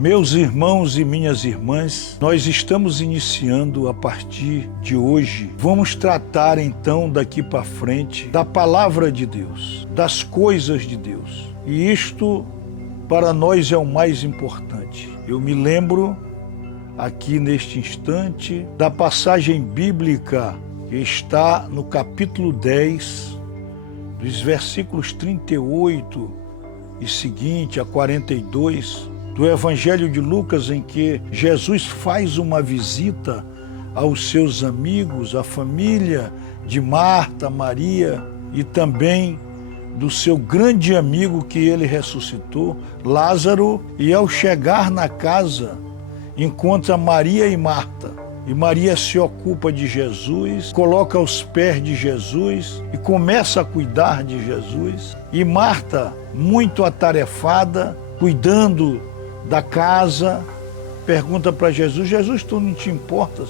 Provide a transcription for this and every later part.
Meus irmãos e minhas irmãs, nós estamos iniciando a partir de hoje. Vamos tratar então daqui para frente da palavra de Deus, das coisas de Deus. E isto para nós é o mais importante. Eu me lembro aqui neste instante da passagem bíblica que está no capítulo 10, dos versículos 38 e seguinte a 42, do Evangelho de Lucas, em que Jesus faz uma visita aos seus amigos, à família de Marta, Maria e também do seu grande amigo que ele ressuscitou, Lázaro, e ao chegar na casa, encontra Maria e Marta. E Maria se ocupa de Jesus, coloca aos pés de Jesus e começa a cuidar de Jesus. E Marta, muito atarefada, cuidando da casa, pergunta para Jesus: Jesus, tu não te importas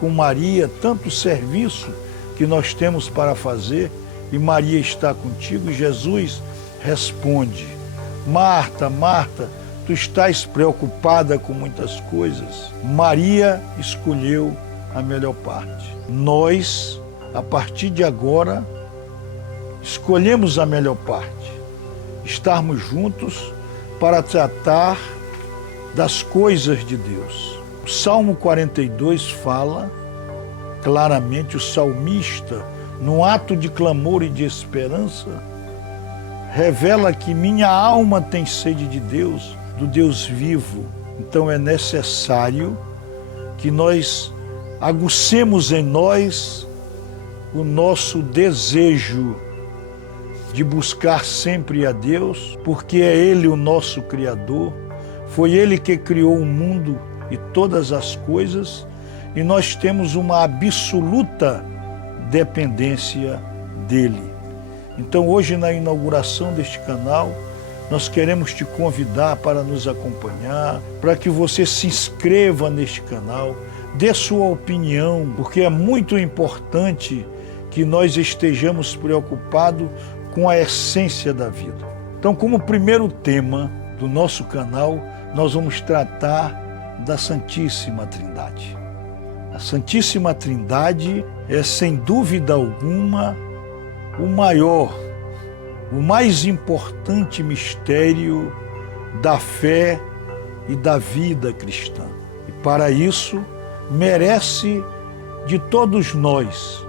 com Maria, tanto serviço que nós temos para fazer e Maria está contigo? E Jesus responde: Marta, Marta, tu estás preocupada com muitas coisas. Maria escolheu a melhor parte. Nós, a partir de agora, escolhemos a melhor parte. Estarmos juntos para tratar das coisas de Deus. O Salmo 42 fala claramente, o salmista, num ato de clamor e de esperança, revela que minha alma tem sede de Deus, do Deus vivo. Então é necessário que nós aguçemos em nós o nosso desejo de buscar sempre a Deus, porque é Ele o nosso Criador, foi Ele que criou o mundo e todas as coisas, e nós temos uma absoluta dependência dEle. Então hoje, na inauguração deste canal, nós queremos te convidar para nos acompanhar, para que você se inscreva neste canal, dê sua opinião, porque é muito importante que nós estejamos preocupados com a essência da vida. Então, como primeiro tema do nosso canal, nós vamos tratar da Santíssima Trindade. A Santíssima Trindade é, sem dúvida alguma, o maior, o mais importante mistério da fé e da vida cristã. E para isso, merece de todos nós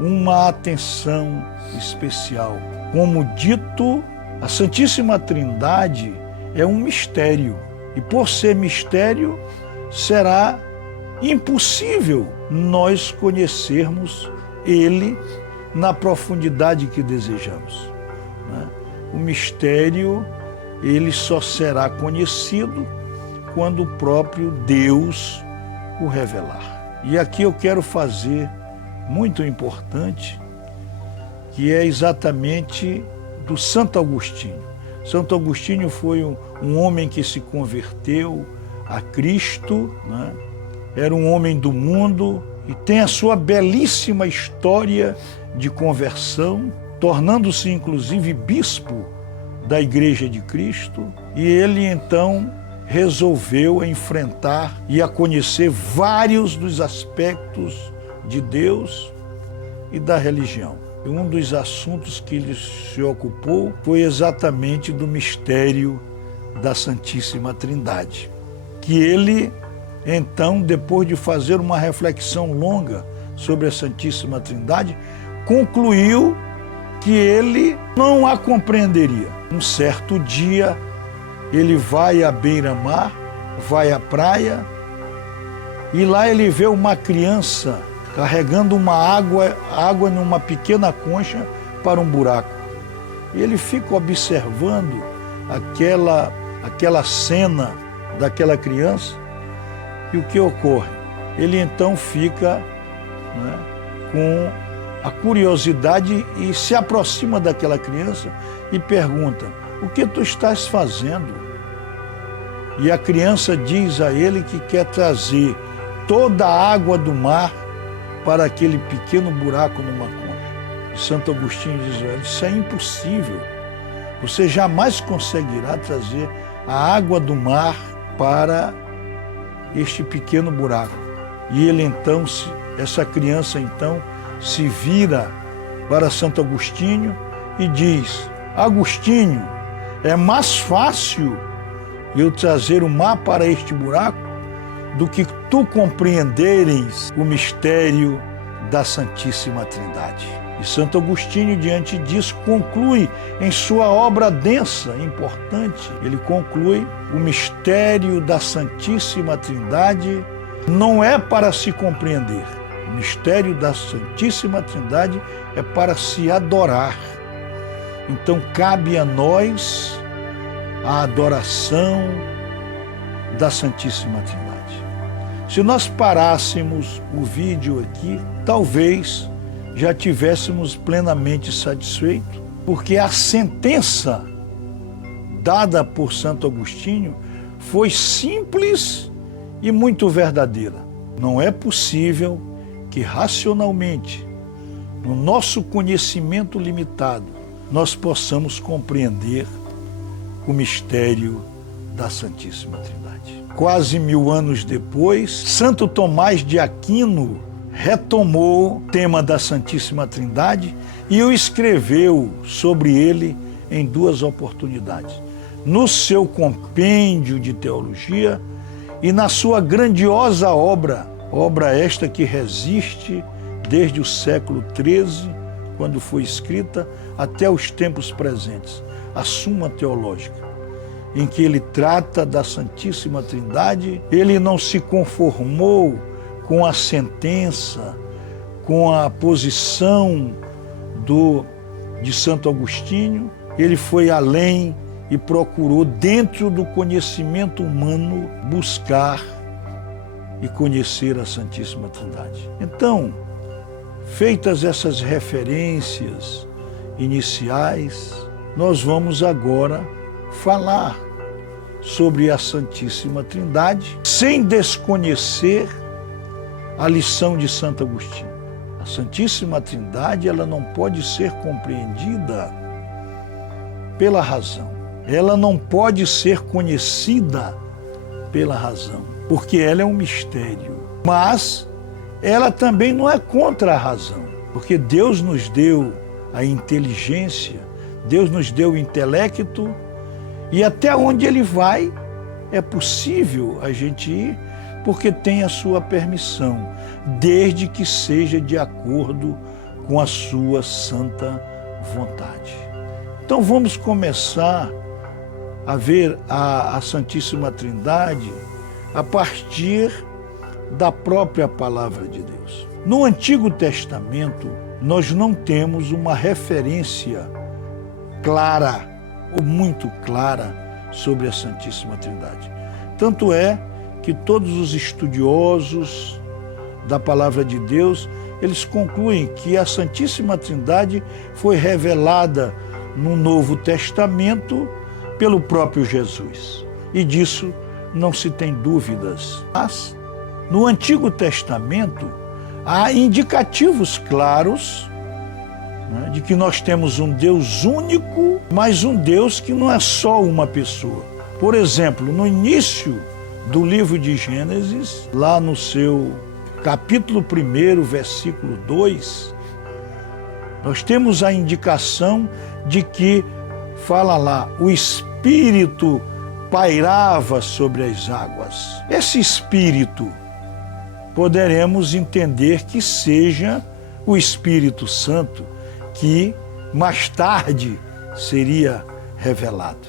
uma atenção especial. Como dito, a Santíssima Trindade é um mistério. E por ser mistério, será impossível nós conhecermos Ele na profundidade que desejamos. O mistério, ele só será conhecido quando o próprio Deus o revelar. E aqui eu quero fazer muito importante, que é exatamente do Santo Agostinho. Santo Agostinho foi um homem que se converteu a Cristo, né? Era um homem do mundo e tem a sua belíssima história de conversão, tornando-se inclusive bispo da Igreja de Cristo, e ele então resolveu enfrentar e a conhecer vários dos aspectos de Deus e da religião. E um dos assuntos que ele se ocupou foi exatamente do mistério da Santíssima Trindade, que ele, então, depois de fazer uma reflexão longa sobre a Santíssima Trindade, concluiu que ele não a compreenderia. Um certo dia, ele vai à beira-mar, vai à praia, e lá ele vê uma criança carregando uma água numa pequena concha para um buraco. E ele fica observando aquela cena daquela criança, e o que ocorre? Ele então fica, né, com a curiosidade e se aproxima daquela criança e pergunta: o que tu estás fazendo? E a criança diz a ele que quer trazer toda a água do mar para aquele pequeno buraco numa concha. E Santo Agostinho diz: olha, isso é impossível. Você jamais conseguirá trazer a água do mar para este pequeno buraco. E ele então, essa criança então, se vira para Santo Agostinho e diz: Agostinho, é mais fácil eu trazer o mar para este buraco do que tu compreenderes o mistério da Santíssima Trindade. E Santo Agostinho, diante disso, conclui em sua obra densa, importante, ele conclui: o mistério da Santíssima Trindade não é para se compreender. O mistério da Santíssima Trindade é para se adorar. Então cabe a nós a adoração da Santíssima Trindade. Se nós parássemos o vídeo aqui, talvez já tivéssemos plenamente satisfeito, porque a sentença dada por Santo Agostinho foi simples e muito verdadeira. Não é possível que racionalmente, no nosso conhecimento limitado, nós possamos compreender o mistério da Santíssima Trindade. Quase 1000 anos depois, Santo Tomás de Aquino retomou o tema da Santíssima Trindade e o escreveu sobre ele em 2 oportunidades. No seu compêndio de teologia e na sua grandiosa obra esta que resiste desde o século XIII, quando foi escrita, até os tempos presentes, a Suma Teológica, em que ele trata da Santíssima Trindade. Ele não se conformou com a sentença, com a posição de Santo Agostinho. Ele foi além e procurou, dentro do conhecimento humano, buscar e conhecer a Santíssima Trindade. Então, feitas essas referências iniciais, nós vamos agora falar sobre a Santíssima Trindade, sem desconhecer a lição de Santo Agostinho. A Santíssima Trindade, ela não pode ser compreendida pela razão. Ela não pode ser conhecida pela razão, porque ela é um mistério. Mas ela também não é contra a razão, porque Deus nos deu a inteligência, Deus nos deu o intelecto, e até onde Ele vai é possível a gente ir, porque tem a sua permissão, desde que seja de acordo com a sua santa vontade. Então vamos começar a ver a Santíssima Trindade a partir da própria Palavra de Deus. No Antigo Testamento, nós não temos uma referência clara, ou muito clara, sobre a Santíssima Trindade. Tanto é que todos os estudiosos da Palavra de Deus, eles concluem que a Santíssima Trindade foi revelada no Novo Testamento pelo próprio Jesus. E disso não se tem dúvidas. Mas, no Antigo Testamento, há indicativos claros, né, de que nós temos um Deus único, mas um Deus que não é só uma pessoa. Por exemplo, no início do livro de Gênesis, lá no seu capítulo 1, versículo 2, nós temos a indicação de que, fala lá, o Espírito pairava sobre as águas. Esse Espírito, poderemos entender que seja o Espírito Santo, que mais tarde seria revelado.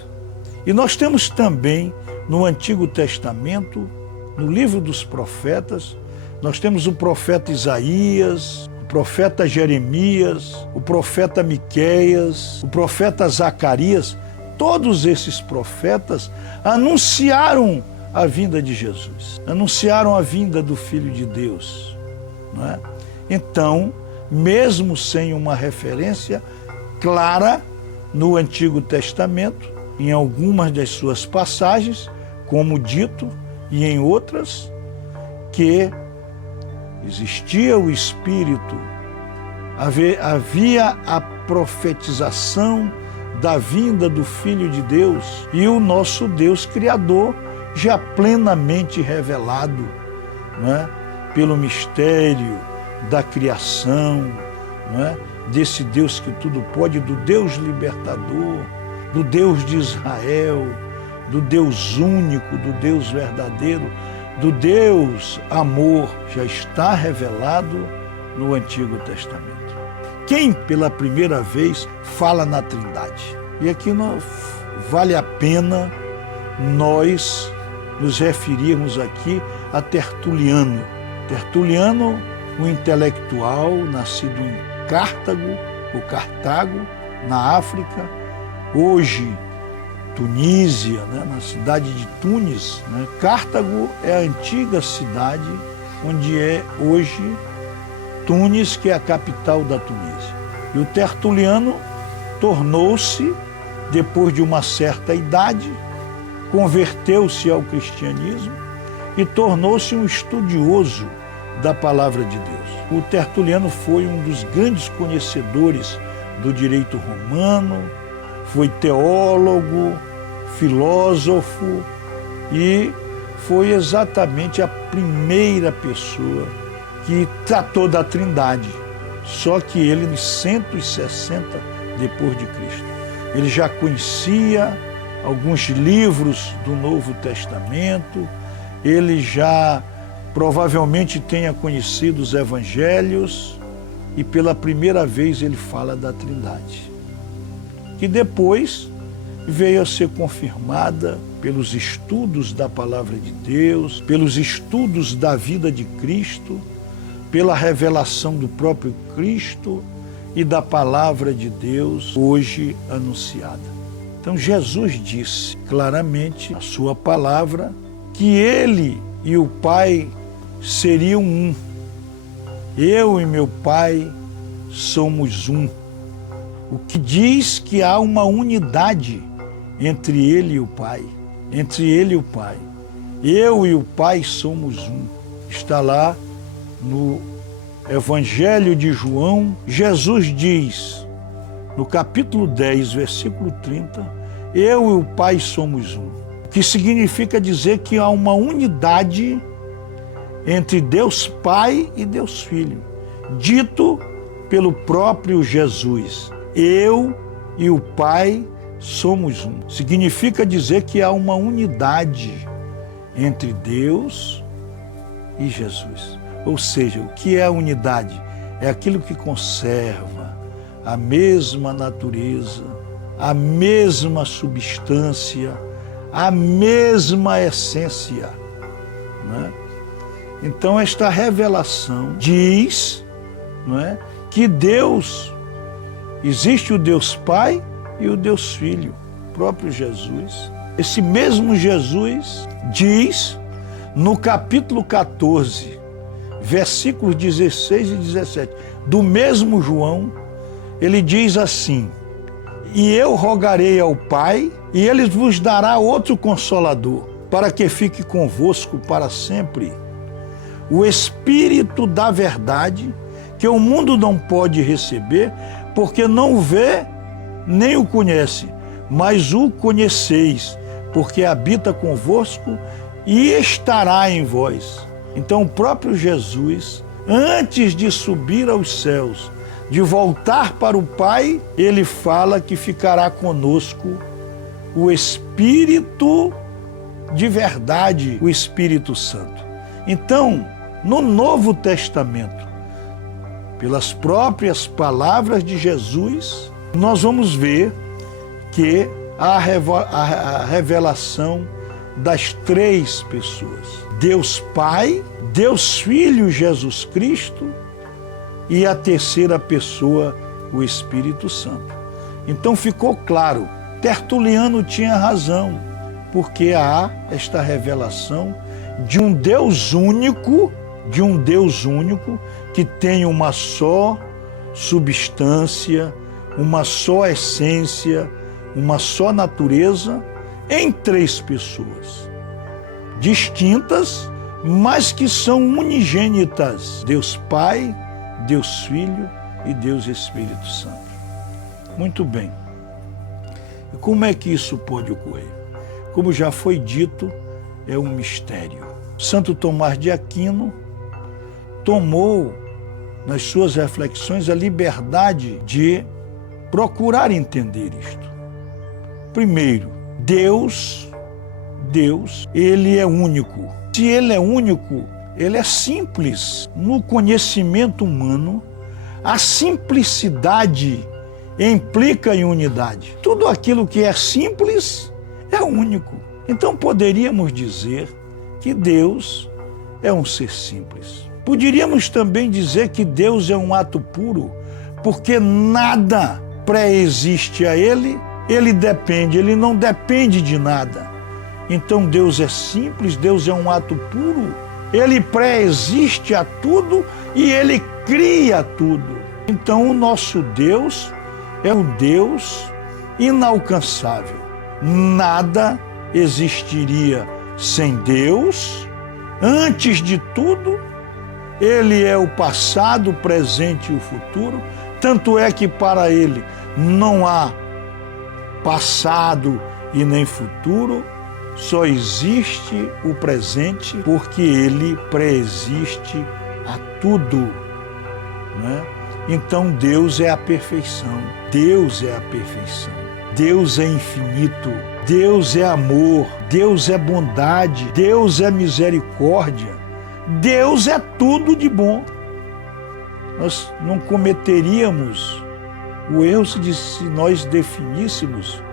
E nós temos também no Antigo Testamento, no livro dos profetas, nós temos o profeta Isaías, o profeta Jeremias, o profeta Miqueias, o profeta Zacarias. Todos esses profetas anunciaram a vinda de Jesus, anunciaram a vinda do Filho de Deus, não é? Então, mesmo sem uma referência clara no Antigo Testamento, em algumas das suas passagens, como dito, e em outras, que existia o Espírito, havia a profetização da vinda do Filho de Deus, e o nosso Deus Criador já plenamente revelado, não é? Pelo mistério da criação, não é? Desse Deus que tudo pode, do Deus libertador, do Deus de Israel, do Deus único, do Deus verdadeiro, do Deus amor, já está revelado no Antigo Testamento. Quem pela primeira vez fala na Trindade? E aqui vale a pena nós nos referirmos aqui a Tertuliano. Tertuliano, um intelectual nascido em Cartago, na África, hoje Tunísia, né, na cidade de Tunis. Né? Cartago é a antiga cidade onde é hoje Tunis, que é a capital da Tunísia. E o Tertuliano tornou-se, depois de uma certa idade, converteu-se ao cristianismo e tornou-se um estudioso da palavra de Deus. O Tertuliano foi um dos grandes conhecedores do direito romano, foi teólogo, filósofo e foi exatamente a primeira pessoa que tratou da Trindade, só que ele em 160 depois de Cristo. Ele já conhecia alguns livros do Novo Testamento, ele já provavelmente tenha conhecido os evangelhos e pela primeira vez ele fala da Trindade, que depois veio a ser confirmada pelos estudos da palavra de Deus, pelos estudos da vida de Cristo, pela revelação do próprio Cristo e da palavra de Deus hoje anunciada. Então Jesus disse claramente na sua palavra que ele e o Pai seriam um. Eu e meu Pai somos um. O que diz que há uma unidade entre ele e o Pai. Entre ele e o Pai. Eu e o Pai somos um. Está lá no Evangelho de João. Jesus diz, no capítulo 10, versículo 30, eu e o Pai somos um. O que significa dizer que há uma unidade entre Deus Pai e Deus Filho, dito pelo próprio Jesus. Eu e o Pai somos um. Significa dizer que há uma unidade entre Deus e Jesus. Ou seja, o que é a unidade? É aquilo que conserva a mesma natureza, a mesma substância, a mesma essência, né? Então esta revelação diz, não é, que Deus, existe o Deus Pai e o Deus Filho, o próprio Jesus. Esse mesmo Jesus diz no capítulo 14, versículos 16 e 17, do mesmo João, ele diz assim, e eu rogarei ao Pai, e ele vos dará outro Consolador, para que fique convosco para sempre, o Espírito da verdade, que o mundo não pode receber, porque não o vê nem o conhece, mas o conheceis, porque habita convosco e estará em vós. Então o próprio Jesus, antes de subir aos céus, de voltar para o Pai, ele fala que ficará conosco o Espírito de verdade, o Espírito Santo. Então, no Novo Testamento, pelas próprias palavras de Jesus, nós vamos ver que há a revelação das três pessoas. Deus Pai, Deus Filho Jesus Cristo e a terceira pessoa, o Espírito Santo. Então ficou claro, Tertuliano tinha razão, porque há esta revelação de um Deus único, que tem uma só substância, uma só essência, uma só natureza, em três pessoas distintas, mas que são unigênitas: Deus Pai, Deus Filho e Deus Espírito Santo. Muito bem. E como é que isso pode ocorrer? Como já foi dito é um mistério. Santo Tomás de Aquino tomou, nas suas reflexões, a liberdade de procurar entender isto. Primeiro, Deus, ele é único. Se ele é único, ele é simples. No conhecimento humano, a simplicidade implica em unidade. Tudo aquilo que é simples é único. Então poderíamos dizer que Deus é um ser simples. Poderíamos também dizer que Deus é um ato puro, porque nada pré-existe a ele, ele não depende de nada. Então Deus é simples, Deus é um ato puro, ele pré-existe a tudo e ele cria tudo. Então o nosso Deus é um Deus inalcançável. Nada existiria sem Deus. Antes de tudo, ele é o passado, o presente e o futuro. Tanto é que para ele não há passado e nem futuro, só existe o presente, porque ele pré-existe a tudo, né? Então Deus é a perfeição, Deus é a perfeição, Deus é infinito, Deus é amor, Deus é bondade, Deus é misericórdia, Deus é tudo de bom. Nós não cometeríamos o erro se nós definíssemos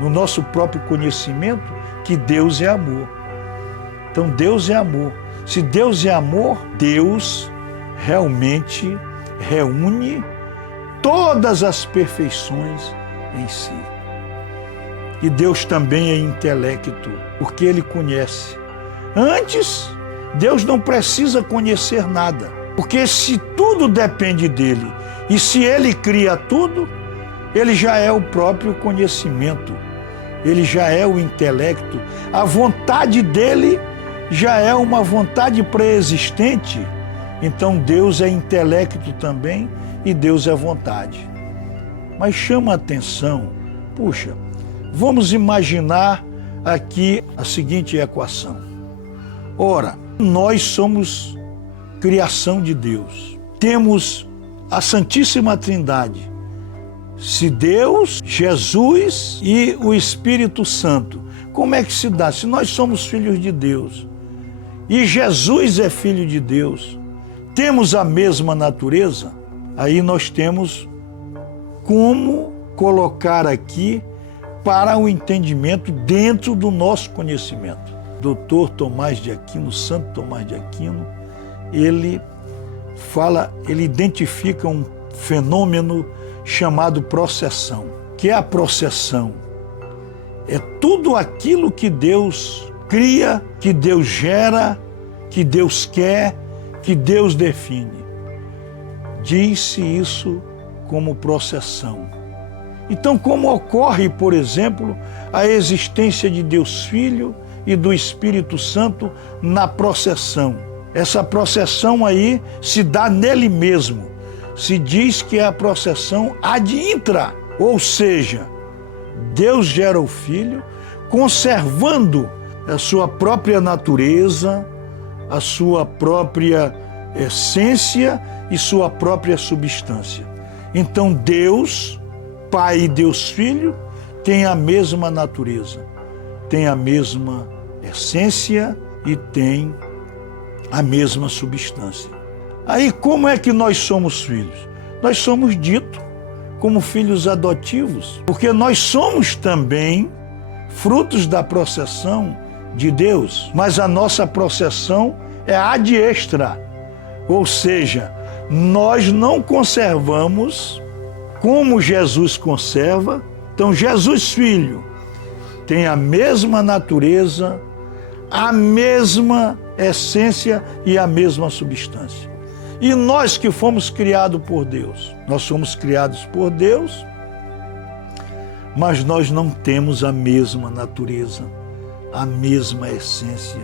no nosso próprio conhecimento que Deus é amor. Então Deus é amor. Se Deus é amor, Deus realmente reúne todas as perfeições em si. E Deus também é intelecto, porque ele conhece. Antes, Deus não precisa conhecer nada, porque se tudo depende dele e se ele cria tudo, ele já é o próprio conhecimento, ele já é o intelecto. A vontade dele já é uma vontade pré-existente. Então Deus é intelecto também e Deus é vontade. Mas chama a atenção, puxa, vamos imaginar aqui a seguinte equação. Ora, nós somos criação de Deus. Temos a Santíssima Trindade. Se Deus, Jesus e o Espírito Santo. Como é que se dá? Se nós somos filhos de Deus e Jesus é filho de Deus, temos a mesma natureza, aí nós temos como colocar aqui para o entendimento dentro do nosso conhecimento. Dr. Tomás de Aquino, Santo Tomás de Aquino, ele identifica um fenômeno chamado processão. Que é a processão? É tudo aquilo que Deus cria, que Deus gera, que Deus quer, que Deus define. Diz-se isso como processão. Então, como ocorre, por exemplo, a existência de Deus Filho e do Espírito Santo na processão? Essa processão aí se dá nele mesmo. Se diz que é a processão ad intra, ou seja, Deus gera o Filho, conservando a sua própria natureza, a sua própria essência e sua própria substância. Então Deus, Pai e Deus Filho, têm a mesma natureza, têm a mesma essência e têm a mesma substância. Aí como é que nós somos filhos? Nós somos ditos como filhos adotivos, porque nós somos também frutos da processão de Deus, mas a nossa processão é ad extra, ou seja, nós não conservamos como Jesus conserva. Então Jesus Filho tem a mesma natureza, a mesma essência e a mesma substância. E nós que fomos criados por Deus, nós somos criados por Deus, mas nós não temos a mesma natureza, a mesma essência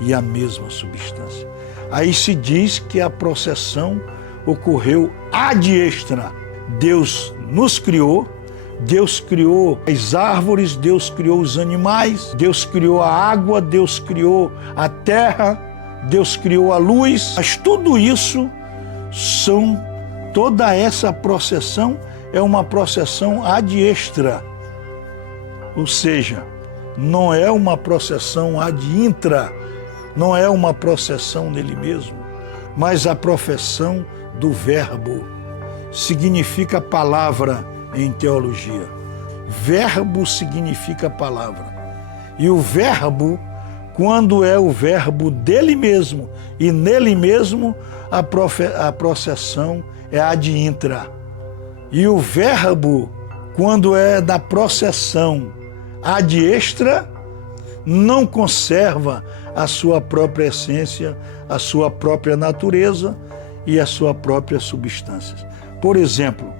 e a mesma substância. Aí se diz que a processão ocorreu ad extra. Deus nos criou, Deus criou as árvores, Deus criou os animais, Deus criou a água, Deus criou a terra, Deus criou a luz. Mas tudo isso toda essa processão é uma processão ad extra. Ou seja, não é uma processão ad intra, não é uma processão nele mesmo, mas a profissão do verbo. Significa palavra em teologia. Verbo significa palavra. E o verbo, quando é o verbo dele mesmo e nele mesmo, a processão é ad intra. E o verbo, quando é da processão ad extra, não conserva a sua própria essência, a sua própria natureza e a sua própria substância. Por exemplo,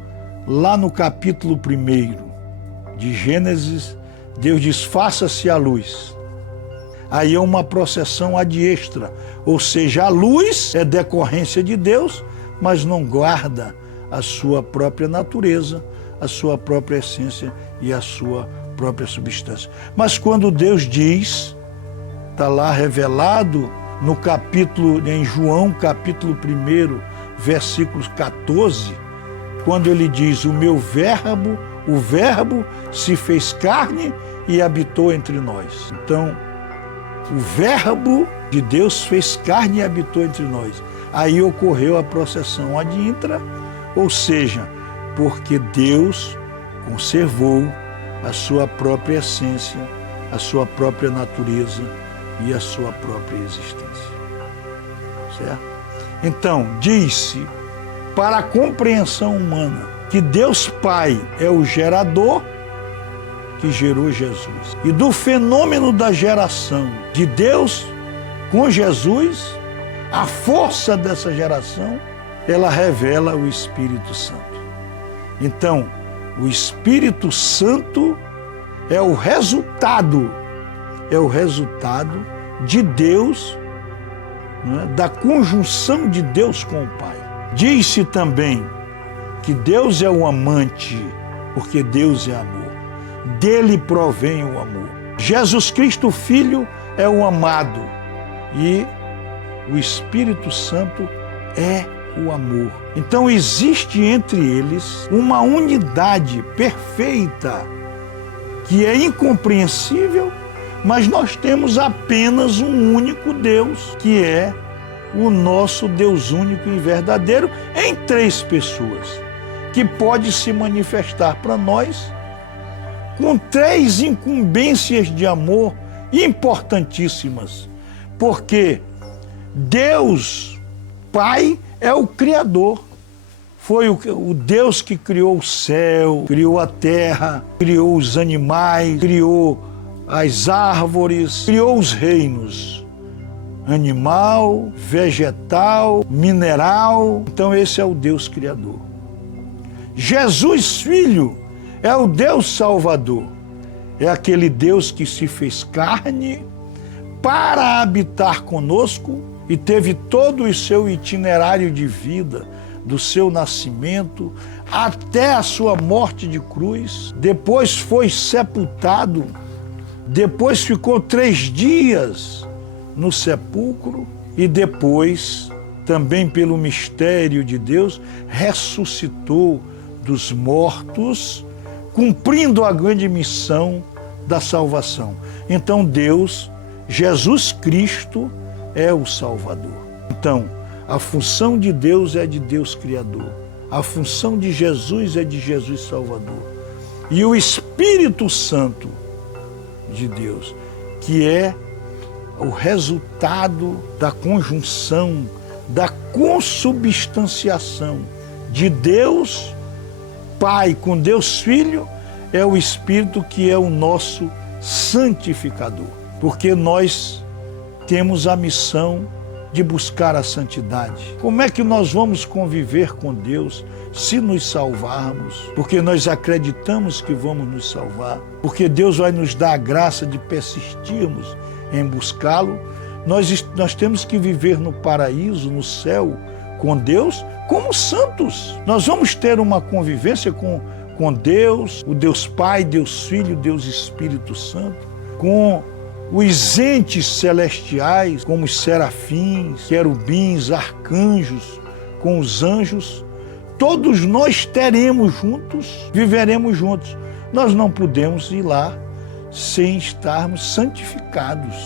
lá no capítulo 1 de Gênesis, Deus diz, faça-se a luz. Aí é uma processão ad extra, ou seja, a luz é decorrência de Deus, mas não guarda a sua própria natureza, a sua própria essência e a sua própria substância. Mas quando Deus diz, está lá revelado no capítulo, em João, capítulo 1, versículo 14, quando ele diz, o verbo se fez carne e habitou entre nós. Então, o verbo de Deus fez carne e habitou entre nós. Aí ocorreu a processão ad intra, ou seja, porque Deus conservou a sua própria essência, a sua própria natureza e a sua própria existência. Certo? Então, diz-se, para a compreensão humana, que Deus Pai é o gerador que gerou Jesus. E do fenômeno da geração de Deus com Jesus, a força dessa geração, ela revela o Espírito Santo. Então, o Espírito Santo é o resultado de Deus, não é? Da conjunção de Deus com o Pai. Diz-se também que Deus é o amante, porque Deus é amor. Dele provém o amor. Jesus Cristo, Filho, é o amado e o Espírito Santo é o amor. Então existe entre eles uma unidade perfeita que é incompreensível, mas nós temos apenas um único Deus, que é o nosso Deus único e verdadeiro em 3 pessoas, que pode se manifestar para nós com 3 incumbências de amor importantíssimas, porque Deus Pai é o Criador, foi o Deus que criou o céu, criou a terra, criou os animais, criou as árvores, criou os reinos, animal, vegetal, mineral. Então esse é o Deus Criador. Jesus Filho é o Deus Salvador, é aquele Deus que se fez carne para habitar conosco e teve todo o seu itinerário de vida, do seu nascimento até a sua morte de cruz, depois foi sepultado, depois ficou 3 dias no sepulcro e depois, também pelo mistério de Deus, ressuscitou dos mortos, cumprindo a grande missão da salvação. Então Deus, Jesus Cristo, é o Salvador. Então, a função de Deus é de Deus Criador. A função de Jesus é de Jesus Salvador. E o Espírito Santo de Deus, que é o resultado da conjunção, da consubstanciação de Deus Pai com Deus Filho, é o Espírito que é o nosso santificador. Porque nós temos a missão de buscar a santidade. Como é que nós vamos conviver com Deus se nos salvarmos? Porque nós acreditamos que vamos nos salvar, porque Deus vai nos dar a graça de persistirmos em buscá-lo. Nós temos que viver no paraíso, no céu, com Deus, como santos. Nós vamos ter uma convivência com com Deus, o Deus Pai, Deus Filho, Deus Espírito Santo, com os entes celestiais, como os serafins, querubins, arcanjos, com os anjos. Todos nós teremos juntos, viveremos juntos. Nós não podemos ir lá sem estarmos santificados,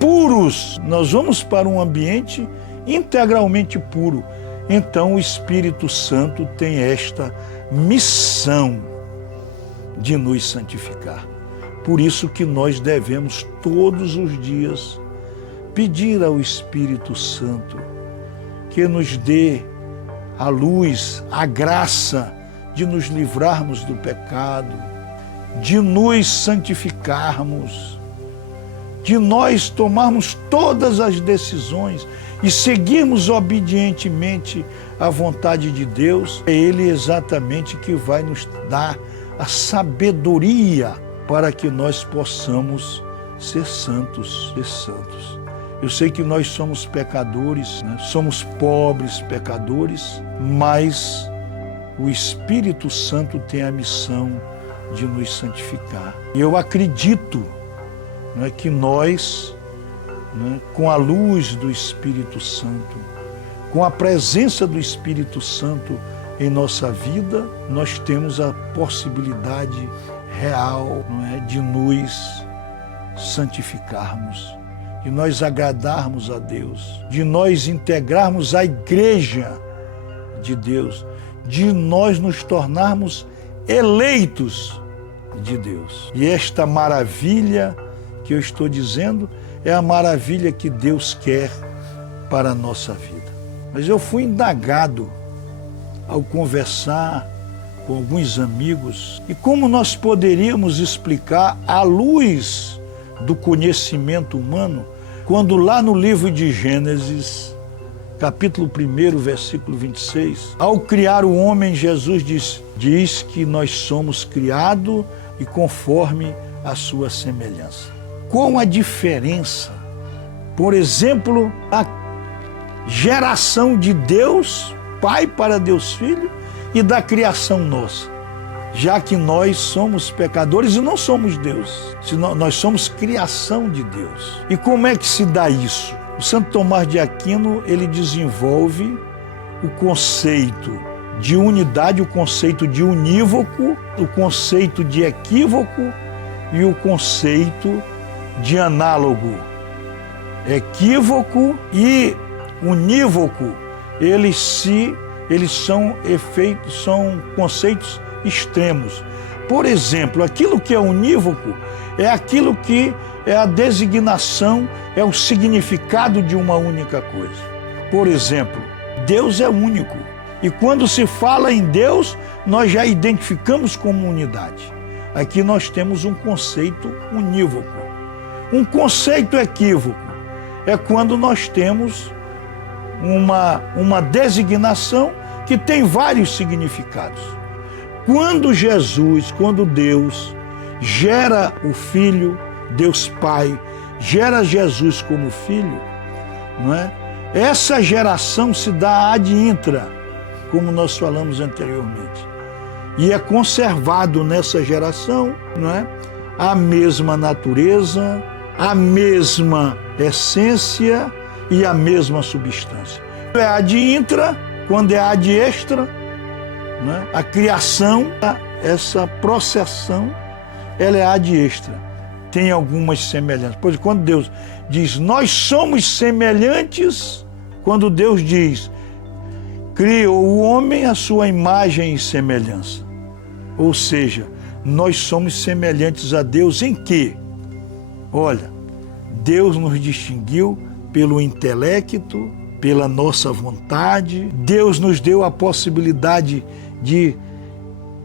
puros. Nós vamos para um ambiente integralmente puro. Então o Espírito Santo tem esta missão de nos santificar. Por isso que nós devemos todos os dias pedir ao Espírito Santo que nos dê a luz, a graça de nos livrarmos do pecado, de nos santificarmos, de nós tomarmos todas as decisões e seguirmos obedientemente a vontade de Deus. É Ele exatamente que vai nos dar a sabedoria para que nós possamos ser santos, Eu sei que nós somos pecadores, né? Somos pobres pecadores, mas o Espírito Santo tem a missão de nos santificar. E eu acredito, né, que nós, né, com a luz do Espírito Santo, com a presença do Espírito Santo em nossa vida, nós temos a possibilidade real, não é, de nos santificarmos, de nós agradarmos a Deus, de nós integrarmos a igreja de Deus, de nós nos tornarmos eleitos de Deus. E esta maravilha que eu estou dizendo é a maravilha que Deus quer para a nossa vida. Mas eu fui indagado ao conversar com alguns amigos e como nós poderíamos explicar à luz do conhecimento humano, quando lá no livro de Gênesis, capítulo 1, versículo 26, ao criar o homem, Jesus diz que nós somos criados e conforme a sua semelhança. Qual a diferença, por exemplo, a geração de Deus Pai para Deus Filho e da criação nossa? Já que nós somos pecadores e não somos Deus, senão nós somos criação de Deus. E como é que se dá isso? O Santo Tomás de Aquino, ele desenvolve o conceito de unidade, o conceito de unívoco, o conceito de equívoco e o conceito de análogo. Equívoco e unívoco, eles são conceitos extremos. Por exemplo, aquilo que é unívoco é aquilo que é a designação, é o significado de uma única coisa. Por exemplo, Deus é único. E quando se fala em Deus, nós já identificamos como unidade. Aqui nós temos um conceito unívoco. Um conceito equívoco é quando nós temos uma designação que tem vários significados. Quando Deus gera o Filho, Deus Pai, gera Jesus como Filho, não é? Essa geração se dá ad intra, como nós falamos anteriormente. E é conservado nessa geração, não é? A mesma natureza, a mesma essência e a mesma substância. É ad intra, quando é ad extra, não é? A criação, essa processão, ela é ad extra. Tem algumas semelhanças. Pois quando Deus diz, nós somos semelhantes, quando Deus diz, criou o homem à sua imagem e semelhança. Ou seja, nós somos semelhantes a Deus em quê? Olha, Deus nos distinguiu pelo intelecto, pela nossa vontade. Deus nos deu a possibilidade de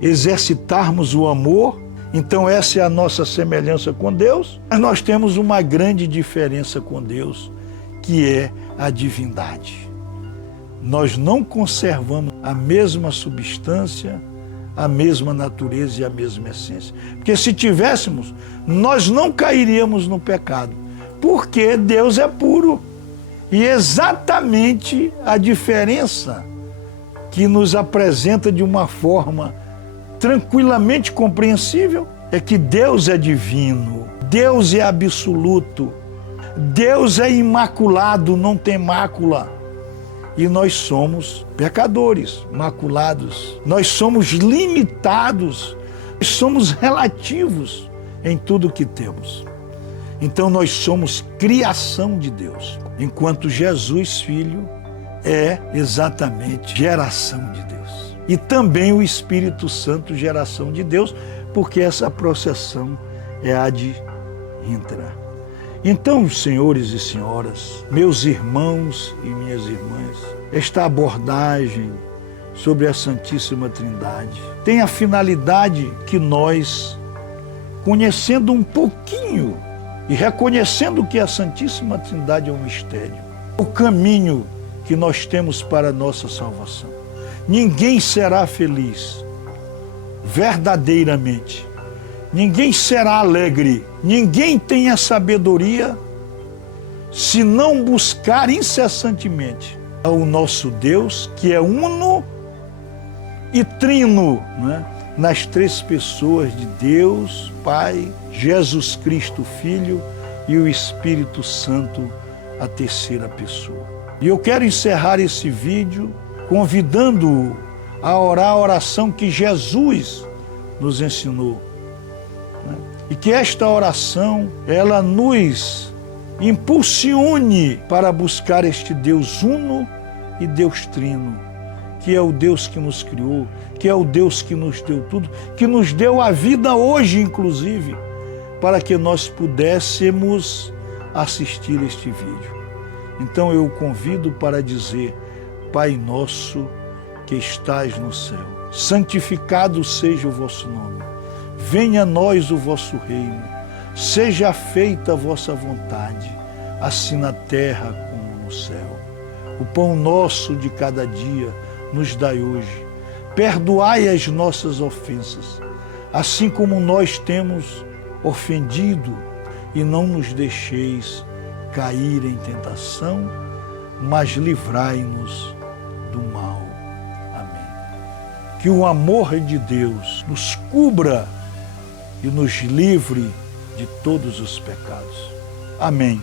exercitarmos o amor. Então essa é a nossa semelhança com Deus. Mas nós temos uma grande diferença com Deus, que é a divindade. Nós não conservamos a mesma substância, a mesma natureza e a mesma essência. Porque se tivéssemos, nós não cairíamos no pecado, porque Deus é puro. E exatamente a diferença que nos apresenta de uma forma tranquilamente compreensível é que Deus é divino, Deus é absoluto, Deus é imaculado, não tem mácula. E nós somos pecadores, maculados. Nós somos limitados, nós somos relativos em tudo que temos. Então nós somos criação de Deus, enquanto Jesus, Filho, é exatamente geração de Deus. E também o Espírito Santo, geração de Deus, porque essa processão é ad intra. Então, senhores e senhoras, meus irmãos e minhas irmãs, esta abordagem sobre a Santíssima Trindade tem a finalidade que nós, conhecendo um pouquinho e reconhecendo que a Santíssima Trindade é um mistério, o caminho que nós temos para a nossa salvação. Ninguém será feliz verdadeiramente, ninguém será alegre, ninguém tem a sabedoria se não buscar incessantemente o nosso Deus, que é uno e trino, né? Nas três pessoas de Deus, Pai, Jesus Cristo, Filho, e o Espírito Santo, a terceira pessoa. E eu quero encerrar esse vídeo convidando-o a orar a oração que Jesus nos ensinou, né? E que esta oração, ela nos impulsione para buscar este Deus uno e Deus trino, que é o Deus que nos criou, que é o Deus que nos deu tudo, que nos deu a vida hoje, inclusive, para que nós pudéssemos assistir este vídeo. Então eu o convido para dizer: Pai nosso que estás no céu, santificado seja o vosso nome. Venha a nós o vosso reino. Seja feita a vossa vontade, assim na terra como no céu. O pão nosso de cada dia nos dai hoje. Perdoai as nossas ofensas, assim como nós temos ofendido, e não nos deixeis cair em tentação, mas livrai-nos do mal. Amém. Que o amor de Deus nos cubra e nos livre de todos os pecados. Amém.